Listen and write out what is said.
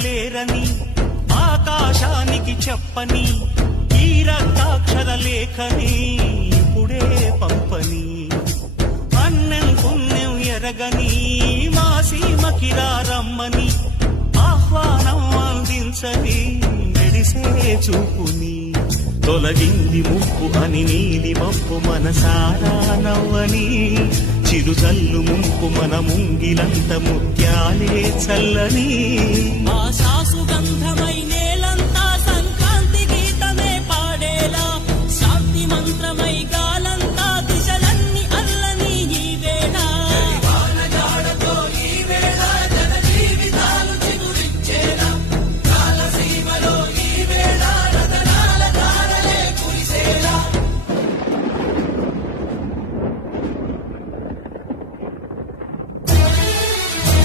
చేరలేరని ఆకాశానికి చెప్పని ఈ రక్తాక్షర లేఖని ఇప్పుడే పంపని అన్నం పుణ్యం ఎరగని మా సీమకిరా రమ్మని ఆహ్వానం అందించని మెడిసే చూపుని తొలగింది ముప్పు అని నీలి మప్పు మనసారా నవ్వని చిరుజల్లు ముంపు మన ముంగిలంత ముత్యాలే చల్లని ఆశా సుగంధమై